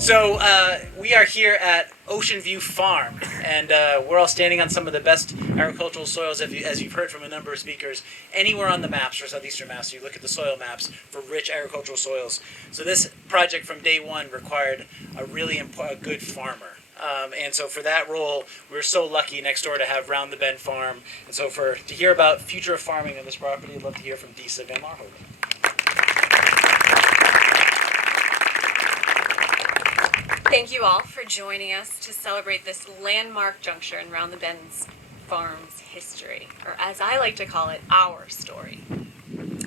So we are here at Ocean View Farm, and we're all standing on some of the best agricultural soils, as you've heard from a number of speakers, anywhere on the maps or southeastern maps. You look at the soil maps for rich agricultural soils. So this project from day one required a really good farmer. And so for that role, we're so lucky next door to have Round the Bend Farm. And so to hear about future of farming on this property, I'd love to hear from Desa VanLaarhoven. Thank you all for joining us to celebrate this landmark juncture in Round the Bend's farm's history, or as I like to call it, our story.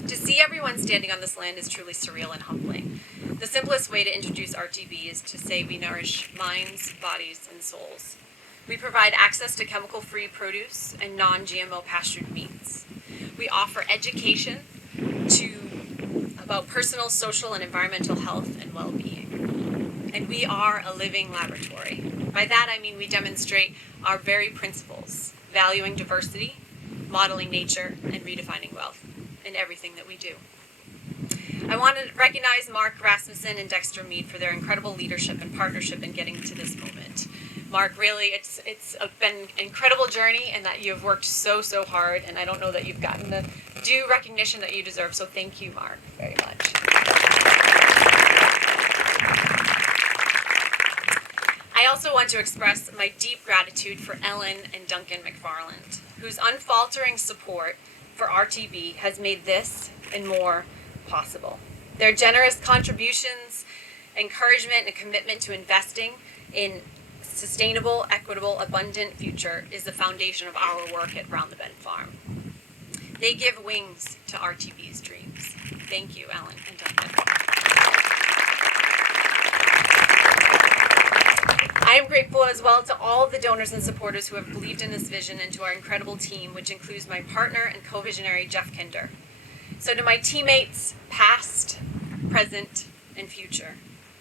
To see everyone standing on this land is truly surreal and humbling. The simplest way to introduce RTB is to say we nourish minds, bodies, and souls. We provide access to chemical-free produce and non-GMO pastured meats. We offer education about personal, social, and environmental health and well-being. And we are a living laboratory. By that I mean we demonstrate our very principles, valuing diversity, modeling nature, and redefining wealth in everything that we do. I want to recognize Mark Rasmussen and Dexter Mead for their incredible leadership and partnership in getting to this moment. Mark, really, it's been an incredible journey, and that you've worked so hard, and I don't know that you've gotten the due recognition that you deserve, so thank you, Mark, very much. I also want to express my deep gratitude for Ellen and Duncan McFarland, whose unfaltering support for RTB has made this and more possible. Their generous contributions, encouragement, and commitment to investing in sustainable, equitable, abundant future is the foundation of our work at Round the Bend Farm. They give wings to RTB's dreams. Thank you, Ellen and Duncan. I am grateful as well to all of the donors and supporters who have believed in this vision, and to our incredible team, which includes my partner and co-visionary, Jeff Kinder. So to my teammates, past, present, and future,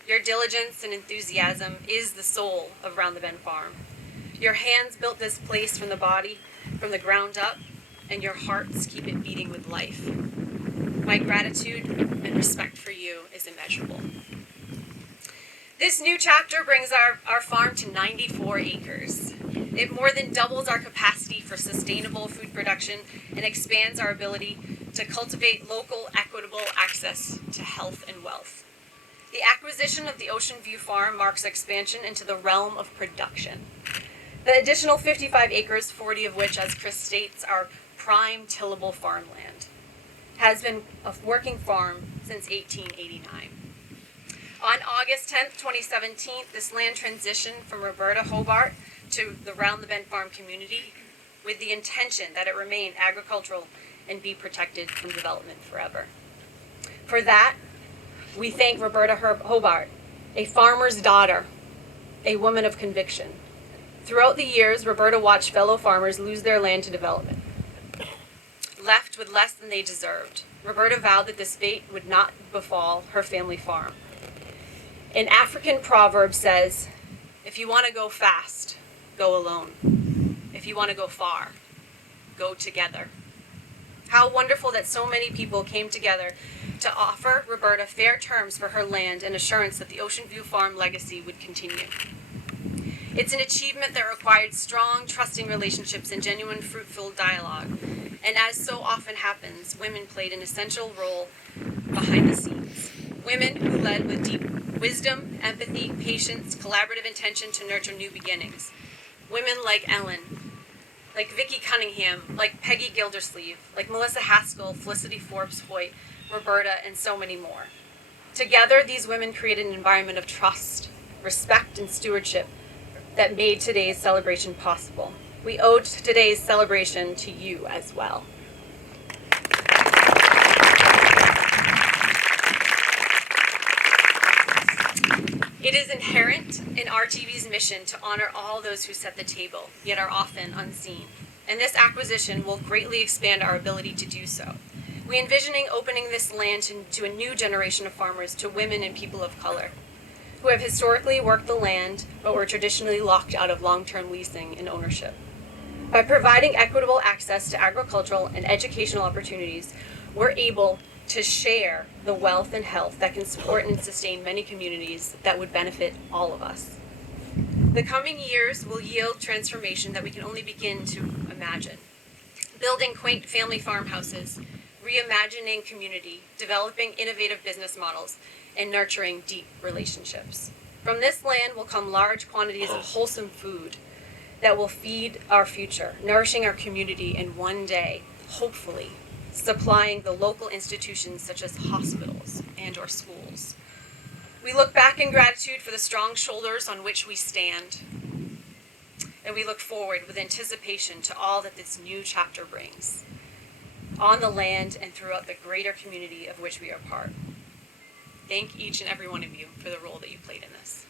your diligence and enthusiasm is the soul of Round the Bend Farm. Your hands built this place from the ground up, and your hearts keep it beating with life. My gratitude and respect for you is immeasurable. This new chapter brings our farm to 94 acres. It more than doubles our capacity for sustainable food production and expands our ability to cultivate local, equitable access to health and wealth. The acquisition of the Ocean View Farm marks expansion into the realm of production. The additional 55 acres, 40 of which, as Chris states, are prime tillable farmland, has been a working farm since 1889. On August 10th, 2017, this land transitioned from Roberta Hobart to the Round the Bend Farm community with the intention that it remain agricultural and be protected from development forever. For that, we thank Roberta Hobart, a farmer's daughter, a woman of conviction. Throughout the years, Roberta watched fellow farmers lose their land to development, left with less than they deserved. Roberta vowed that this fate would not befall her family farm. An African proverb says, if you want to go fast, go alone. If you want to go far, go together. How wonderful that so many people came together to offer Roberta fair terms for her land and assurance that the Ocean View Farm legacy would continue. It's an achievement that required strong, trusting relationships and genuine, fruitful dialogue. And as so often happens, women played an essential role behind the scenes. Women who led with deep wisdom, empathy, patience, collaborative intention to nurture new beginnings. Women like Ellen, like Vicki Cunningham, like Peggy Gildersleeve, like Melissa Haskell, Felicity Forbes-Hoyt, Roberta, and so many more. Together, these women created an environment of trust, respect, and stewardship that made today's celebration possible. We owe today's celebration to you as well. It is inherent in RTB's mission to honor all those who set the table, yet are often unseen. And this acquisition will greatly expand our ability to do so. We envisioning opening this land to a new generation of farmers, to women and people of color, who have historically worked the land, but were traditionally locked out of long-term leasing and ownership. By providing equitable access to agricultural and educational opportunities, we're able to share the wealth and health that can support and sustain many communities that would benefit all of us. The coming years will yield transformation that we can only begin to imagine. Building quaint family farmhouses, reimagining community, developing innovative business models, and nurturing deep relationships. From this land will come large quantities of wholesome food that will feed our future, nourishing our community, and one day, hopefully, supplying the local institutions such as hospitals and or schools. We look back in gratitude for the strong shoulders on which we stand, and we look forward with anticipation to all that this new chapter brings on the land and throughout the greater community of which we are part. Thank each and every one of you for the role that you played in this.